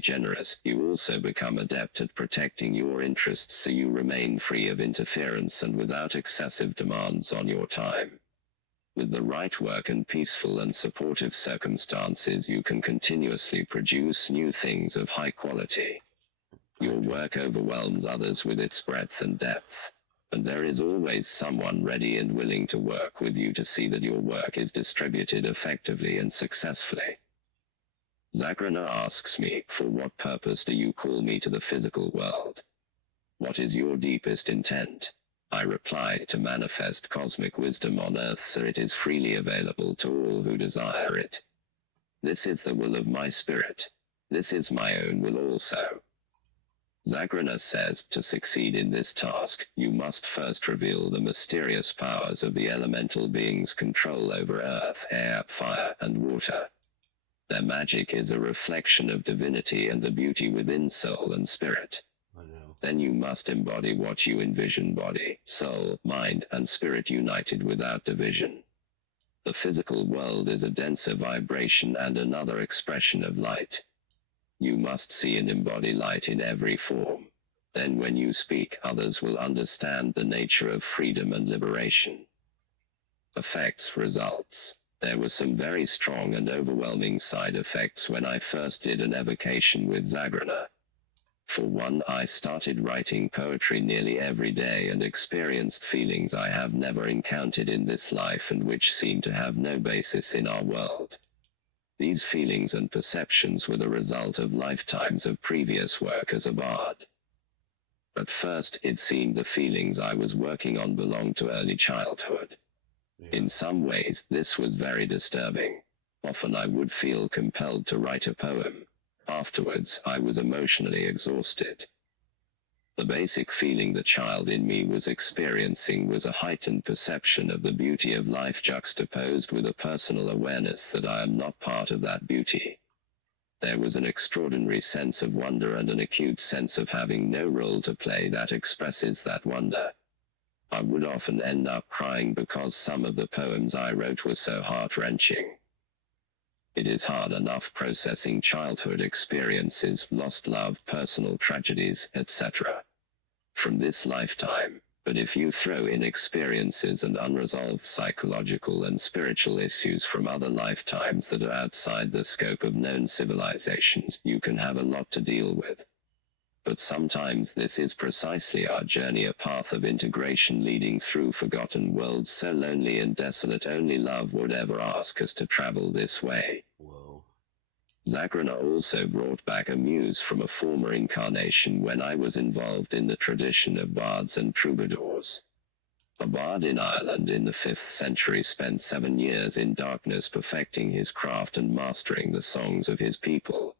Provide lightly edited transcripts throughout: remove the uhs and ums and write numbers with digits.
generous, you also become adept at protecting your interests so you remain free of interference and without excessive demands on your time. With the right work and peaceful and supportive circumstances, you can continuously produce new things of high quality. Your work overwhelms others with its breadth and depth, and there is always someone ready and willing to work with you to see that your work is distributed effectively and successfully. Zagrana asks me, for what purpose do you call me to the physical world? What is your deepest intent? I reply, to manifest cosmic wisdom on earth so it is freely available to all who desire it. This is the will of my spirit. This is my own will also. Zagrana says, to succeed in this task, you must first reveal the mysterious powers of the elemental beings' control over earth, air, fire, and water. Their magic is a reflection of divinity and the beauty within soul and spirit. Then you must embody what you envision: body, soul, mind, and spirit united without division. The physical world is a denser vibration and another expression of light. You must see and embody light in every form. Then when you speak, others will understand the nature of freedom and liberation. Effects, results. There were some very strong and overwhelming side effects when I first did an evocation with Zagrana. For one, I started writing poetry nearly every day and experienced feelings I have never encountered in this life and which seem to have no basis in our world. These feelings and perceptions were the result of lifetimes of previous work as a bard. At first, it seemed the feelings I was working on belonged to early childhood. In some ways, this was very disturbing. Often I would feel compelled to write a poem. Afterwards, I was emotionally exhausted. The basic feeling the child in me was experiencing was a heightened perception of the beauty of life juxtaposed with a personal awareness that I am not part of that beauty. There was an extraordinary sense of wonder and an acute sense of having no role to play that expresses that wonder. I would often end up crying because some of the poems I wrote were so heart-wrenching. It is hard enough processing childhood experiences, lost love, personal tragedies, etc. from this lifetime, but if you throw in experiences and unresolved psychological and spiritual issues from other lifetimes that are outside the scope of known civilizations, you can have a lot to deal with. But sometimes this is precisely our journey, a path of integration leading through forgotten worlds so lonely and desolate only love would ever ask us to travel this way. Zagrana also brought back a muse from a former incarnation when I was involved in the tradition of bards and troubadours. A bard in Ireland in the 5th century spent 7 years in darkness perfecting his craft and mastering the songs of his people.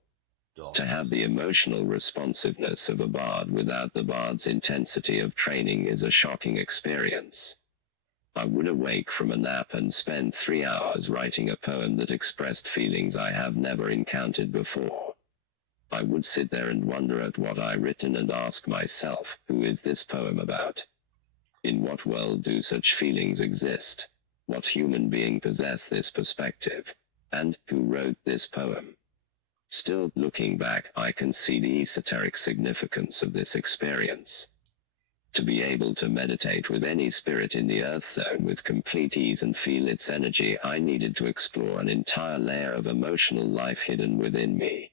To have the emotional responsiveness of a bard without the bard's intensity of training is a shocking experience. I would awake from a nap and spend 3 hours writing a poem that expressed feelings I have never encountered before. I would sit there and wonder at what I written and ask myself, who is this poem about? In what world do such feelings exist? What human being possessed this perspective? And who wrote this poem? Still, looking back, I can see the esoteric significance of this experience. To be able to meditate with any spirit in the Earthzone with complete ease and feel its energy, I needed to explore an entire layer of emotional life hidden within me.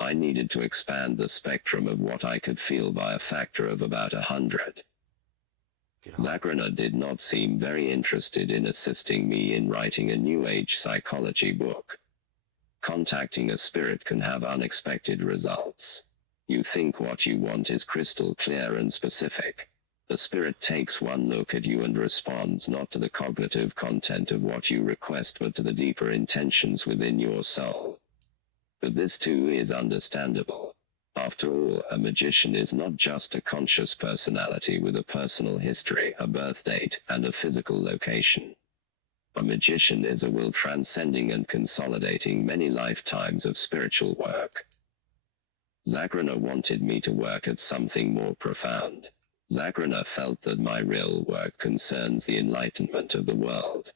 I needed to expand the spectrum of what I could feel by a factor of about 100. Zagrana did not seem very interested in assisting me in writing a New Age psychology book. Contacting a spirit can have unexpected results. You think what you want is crystal clear and specific. The spirit takes one look at you and responds not to the cognitive content of what you request but to the deeper intentions within your soul. But this too is understandable. After all, a magician is not just a conscious personality with a personal history, a birth date, and a physical location. A magician is a will transcending and consolidating many lifetimes of spiritual work. Zagrana wanted me to work at something more profound. Zagrana felt that my real work concerns the enlightenment of the world.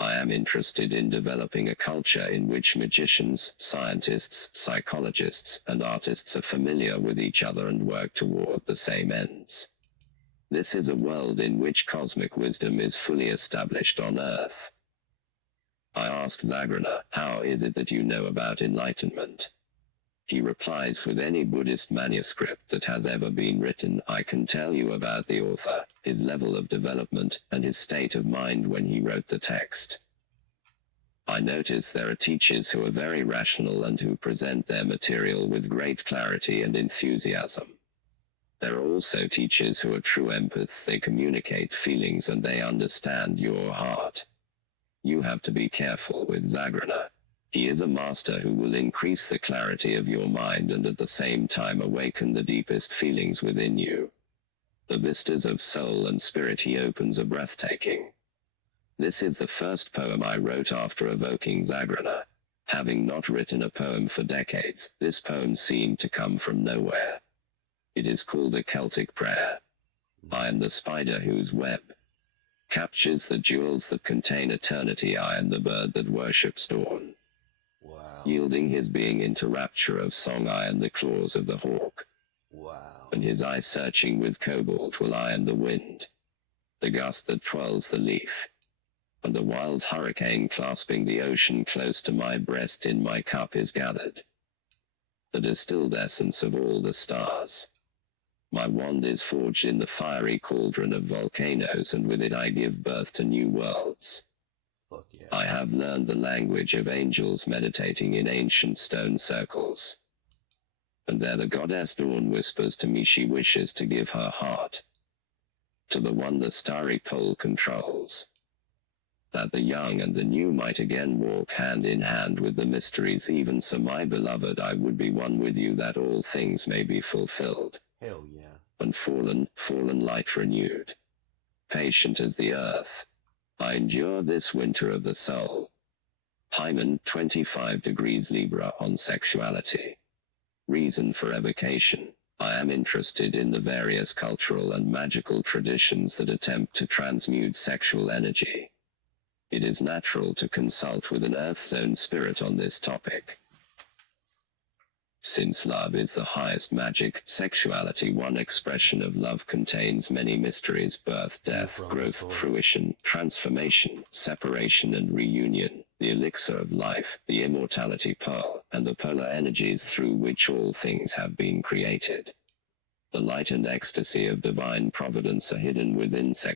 I am interested in developing a culture in which magicians, scientists, psychologists, and artists are familiar with each other and work toward the same ends. This is a world in which cosmic wisdom is fully established on Earth. I ask Zagrana, how is it that you know about enlightenment? He replies, with any Buddhist manuscript that has ever been written, I can tell you about the author, his level of development, and his state of mind when he wrote the text. I notice there are teachers who are very rational and who present their material with great clarity and enthusiasm. There are also teachers who are true empaths. They communicate feelings and they understand your heart. You have to be careful with Zagrana. He is a master who will increase the clarity of your mind and at the same time awaken the deepest feelings within you. The vistas of soul and spirit he opens are breathtaking. This is the first poem I wrote after evoking Zagrana. Having not written a poem for decades, this poem seemed to come from nowhere. It is called a Celtic prayer. I am the spider whose web captures the jewels that contain eternity. I am the bird that worships dawn. Wow. Yielding his being into rapture of song. I am the claws of the hawk. Wow. And his eye searching with cobalt. Will I am the wind, the gust that twirls the leaf, and the wild hurricane clasping the ocean close to my breast. In my cup is gathered the distilled essence of all the stars. My wand is forged in the fiery cauldron of volcanoes, and with it I give birth to new worlds. Fuck yeah. I have learned the language of angels meditating in ancient stone circles. And there the goddess Dawn whispers to me she wishes to give her heart to the one the starry pole controls, that the young and the new might again walk hand in hand with the mysteries. Even so, my beloved, I would be one with you, that all things may be fulfilled. Hell yeah. And fallen light renewed, patient as the earth, I endure this winter of the soul. Hymen, 25 degrees Libra on sexuality. Reason for evocation. I am interested in the various cultural and magical traditions that attempt to transmute sexual energy. It is natural to consult with an Earthzone spirit on this topic. Since love is the highest magic, sexuality, one expression of love, contains many mysteries: birth, death, growth, fruition, transformation, separation and reunion, the elixir of life, the immortality pearl, and the polar energies through which all things have been created. The light and ecstasy of divine providence are hidden within